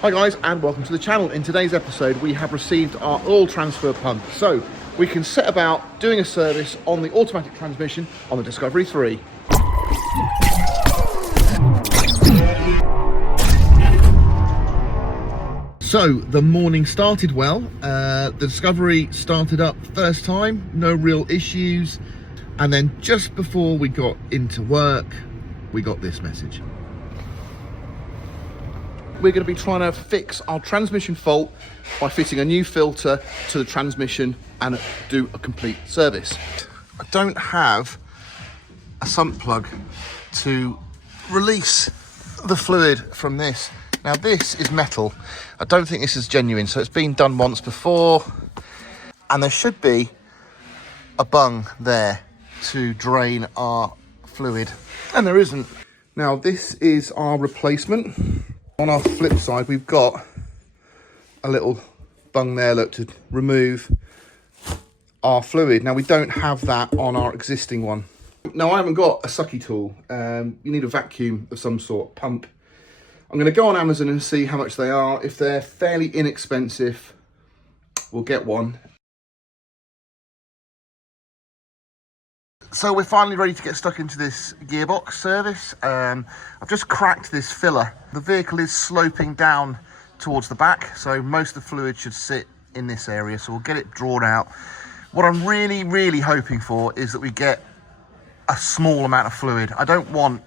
Hi guys, and welcome to the channel. In today's episode we have received our oil transfer pump, so we can set about doing a service on the automatic transmission on the Discovery 3. So the morning started well. The Discovery started up first time, no real issues, and then just before we got into work we got this message. We're going to be trying to fix our transmission fault by fitting a new filter to the transmission and do a complete service. I don't have a sump plug to release the fluid from this. Now this is metal. I don't think this is genuine, so it's been done once before, and there should be a bung there to drain our fluid, and there isn't. Now this is our replacement. On our flip side, we've got a little bung there, look, to remove our fluid. Now we don't have that on our existing one. Now I haven't got a sucky tool. You need a vacuum of some sort, pump. I'm going to go on Amazon and see how much they are. If they're fairly inexpensive, we'll get one. So we're finally ready to get stuck into this gearbox service. I've just cracked this filler. The vehicle is sloping down towards the back, so most of the fluid should sit in this area, so we'll get it drawn out. What I'm really hoping for is that we get a small amount of fluid. I don't want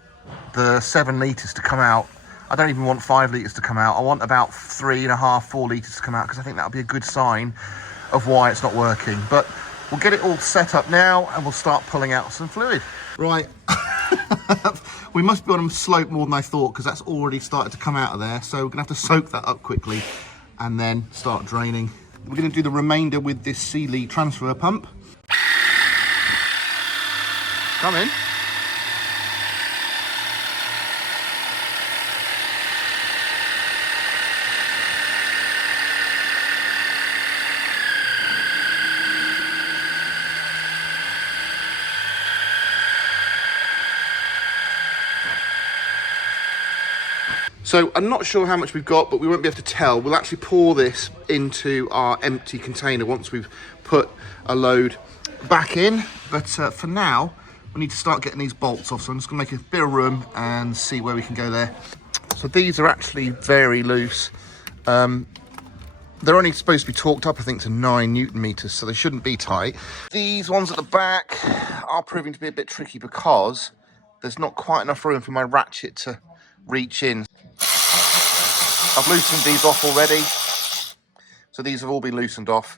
the 7 litres to come out. I don't even want 5 litres to come out. I want about 3.5, 4 litres to come out, because I think that'll be a good sign of why it's not working. But we'll get it all set up now and we'll start pulling out some fluid. Right, we must be on a slope more than I thought, because that's already started to come out of there. So we're gonna have to soak that up quickly and then start draining. We're gonna do the remainder with this Sealey transfer pump. Come in. So I'm not sure how much we've got, but we won't be able to tell. We'll actually pour this into our empty container once we've put a load back in. But for now, we need to start getting these bolts off. So I'm just gonna make a bit of room and see where we can go there. So these are actually very loose. They're only supposed to be torqued up, I think, to 9 Newton meters, so they shouldn't be tight. These ones at the back are proving to be a bit tricky because there's not quite enough room for my ratchet to reach in. I've loosened these off already, so these have all been loosened off.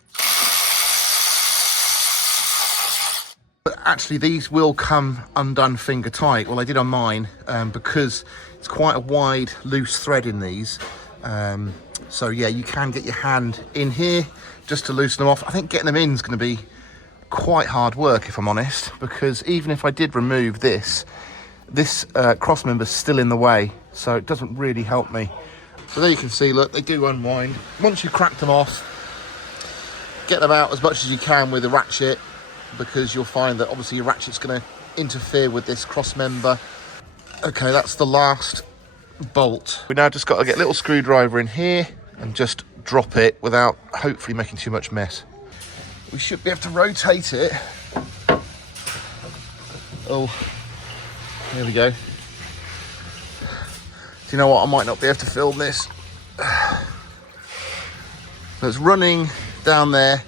But actually these will come undone finger tight. Well, I did on mine, because it's quite a wide loose thread in these. So yeah, you can get your hand in here just to loosen them off. I think getting them in is going to be quite hard work, if I'm honest, because even if I did remove this cross member's still in the way, so it doesn't really help me. So there you can see, look, they do unwind. Once you crack them off, get them out as much as you can with a ratchet, because you'll find that obviously your ratchet's going to interfere with this cross member. Okay, that's the last bolt. We now just got to get a little screwdriver in here and just drop it without hopefully making too much mess. We should be able to rotate it. Oh, there we go. Do you know what? I might not be able to film this. So it's running down there.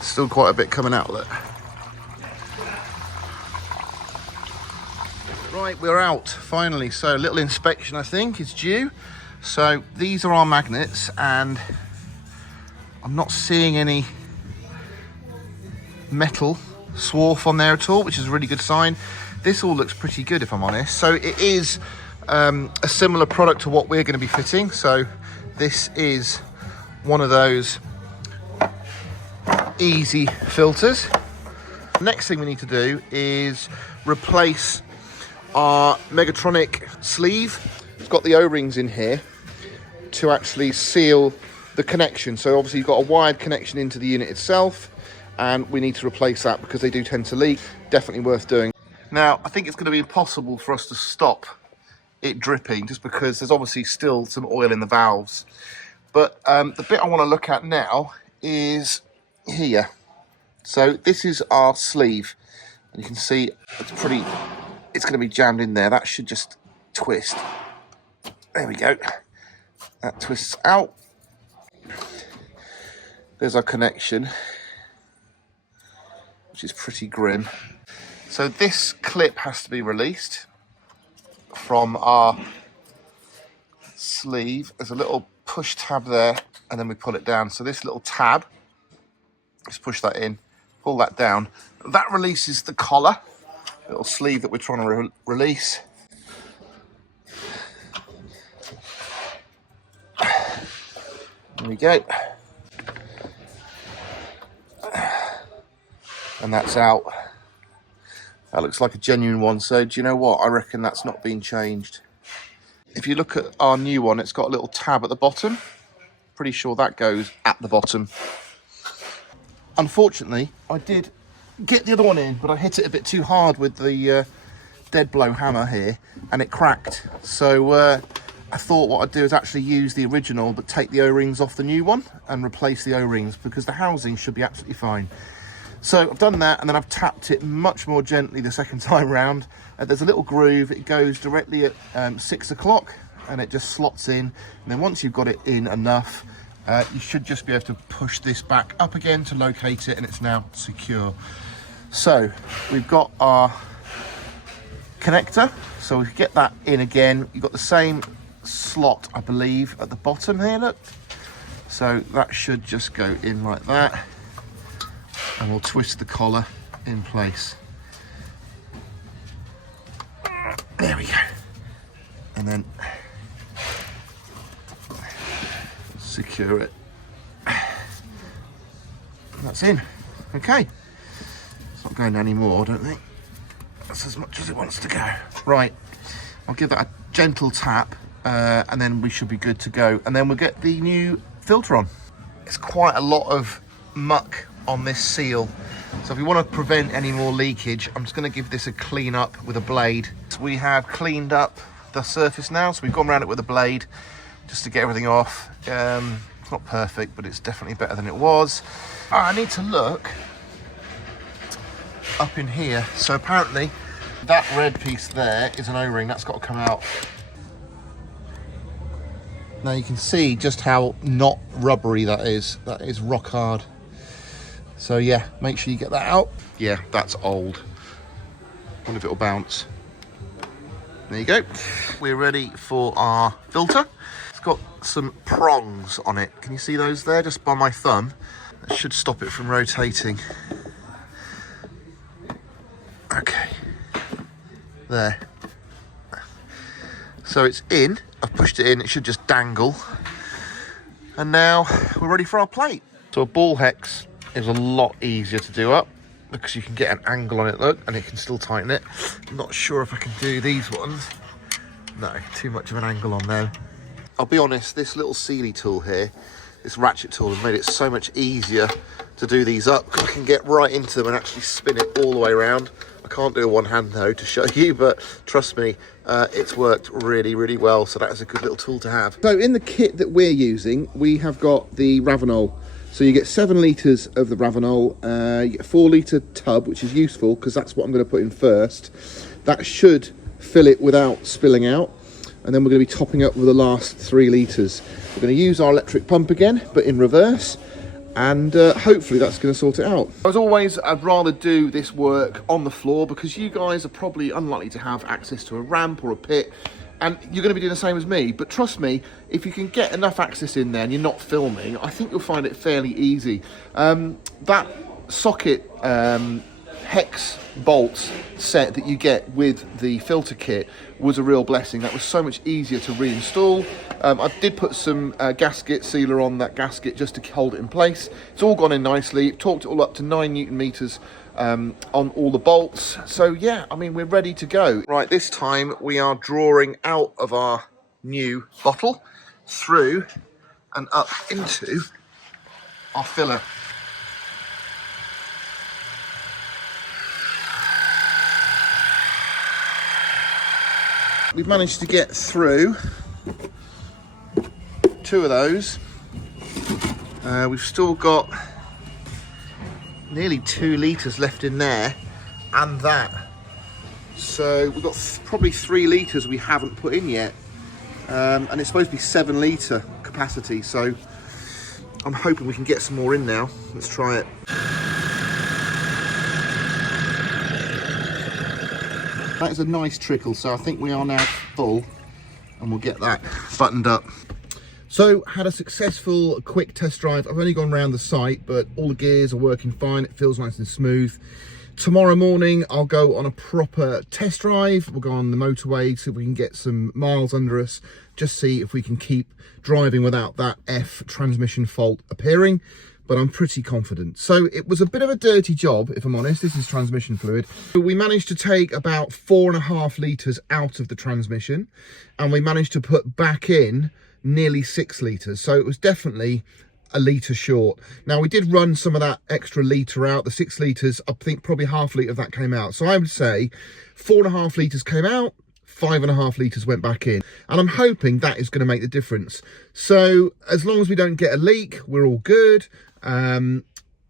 Still quite a bit coming out of it. Right, we're out finally. So a little inspection, I think, is due. So these are our magnets, and I'm not seeing any metal swarf on there at all, which is a really good sign. This all looks pretty good, if I'm honest. So it is a similar product to what we're going to be fitting. So this is one of those easy filters. Next thing we need to do is replace our Megatronic sleeve. It's got the O-rings in here to actually seal the connection. So obviously you've got a wired connection into the unit itself, and we need to replace that because they do tend to leak. Definitely worth doing. Now, I think it's going to be impossible for us to stop it dripping, just because there's obviously still some oil in the valves. But the bit I want to look at now is here. So this is our sleeve, and you can see it's going to be jammed in there. That should just twist. There we go. That twists out. There's our connection, which is pretty grim. So this clip has to be released from our sleeve. There's a little push tab there, and then we pull it down. So this little tab, just push that in, pull that down. That releases the collar, little sleeve that we're trying to release. There we go. And that's out. That looks like a genuine one, so do you know what? I reckon that's not been changed. If you look at our new one, it's got a little tab at the bottom. Pretty sure that goes at the bottom. Unfortunately, I did get the other one in, but I hit it a bit too hard with the dead blow hammer here, and it cracked. So I thought what I'd do is actually use the original, but take the O-rings off the new one and replace the O-rings, because the housing should be absolutely fine. So I've done that, and then I've tapped it much more gently the second time round. There's a little groove. It goes directly at 6 o'clock, and it just slots in. And then once you've got it in enough, you should just be able to push this back up again to locate it, and it's now secure. So we've got our connector, so we can get that in again. You've got the same slot, I believe, at the bottom here, look. So that should just go in like that, and we'll twist the collar in place. There we go. And then secure it. That's in. Okay. It's not going anymore, I don't think. That's as much as it wants to go. Right. I'll give that a gentle tap, and then we should be good to go. And then we'll get the new filter on. It's quite a lot of muck on this seal, so if you want to prevent any more leakage, I'm just going to give this a clean up with a blade. So we have cleaned up the surface now, so we've gone around it with a blade just to get everything off. It's not perfect, but it's definitely better than it was. I need to look up in here. So apparently that red piece there is an O-ring. That's got to come out. Now you can see just how not rubbery that is. That is rock hard. So yeah, make sure you get that out. Yeah, that's old. Wonder if it'll bounce. There you go. We're ready for our filter. It's got some prongs on it. Can you see those there, just by my thumb? That should stop it from rotating. Okay. There. So it's in. I've pushed it in. It should just dangle. And now we're ready for our plate. So a ball hex is a lot easier to do up because you can get an angle on it, look, and it can still tighten it. I'm not sure if I can do these ones. No, too much of an angle on there. I'll be honest, this little Sealey tool here, this ratchet tool, has made it so much easier to do these up, because I can get right into them and actually spin it all the way around. I can't do it one hand though to show you, but trust me, it's worked really, really well. So that is a good little tool to have. So in the kit that we're using, we have got the Ravenol. So you get 7 litres of the Ravenol, you get a 4 litre tub, which is useful because that's what I'm going to put in first. That should fill it without spilling out. And then we're going to be topping up with the last 3 litres. We're going to use our electric pump again, but in reverse. And hopefully that's going to sort it out. As always, I'd rather do this work on the floor because you guys are probably unlikely to have access to a ramp or a pit. And you're going to be doing the same as me, but trust me, if you can get enough access in there and you're not filming, I think you'll find it fairly easy. That socket hex bolts set that you get with the filter kit was a real blessing. That was so much easier to reinstall. I did put some gasket sealer on that gasket just to hold it in place. It's all gone in nicely. Torqued it all up to 9 Newton meters on all the bolts. So yeah, I mean, we're ready to go. Right, this time we are drawing out of our new bottle through and up into our filler. We've managed to get through 2 of those. We've still got nearly 2 litres left in there, and that. So we've got probably 3 litres we haven't put in yet. And it's supposed to be 7 litre capacity, so I'm hoping we can get some more in now. Let's try it. That is a nice trickle, so I think we are now full, and we'll get that buttoned up. So, had a successful quick test drive. I've only gone around the site, but all the gears are working fine. It feels nice and smooth. Tomorrow morning, I'll go on a proper test drive. We'll go on the motorway, see if we can get some miles under us, just see if we can keep driving without that F transmission fault appearing. But I'm pretty confident. So it was a bit of a dirty job, if I'm honest. This is transmission fluid. We managed to take about 4.5 litres out of the transmission, and we managed to put back in nearly 6 litres. So it was definitely a litre short. Now, we did run some of that extra litre out. The 6 litres, I think probably half litre of that came out. So I would say 4.5 litres came out, 5.5 litres went back in. And I'm hoping that is going to make the difference. So as long as we don't get a leak, we're all good.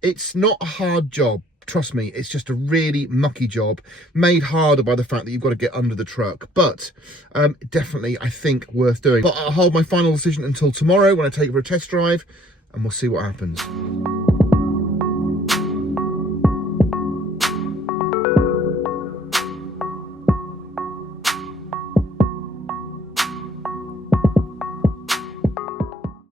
It's not a hard job. Trust me, it's just a really mucky job, made harder by the fact that you've got to get under the truck. But definitely, I think, worth doing. But I'll hold my final decision until tomorrow when I take it for a test drive, and we'll see what happens.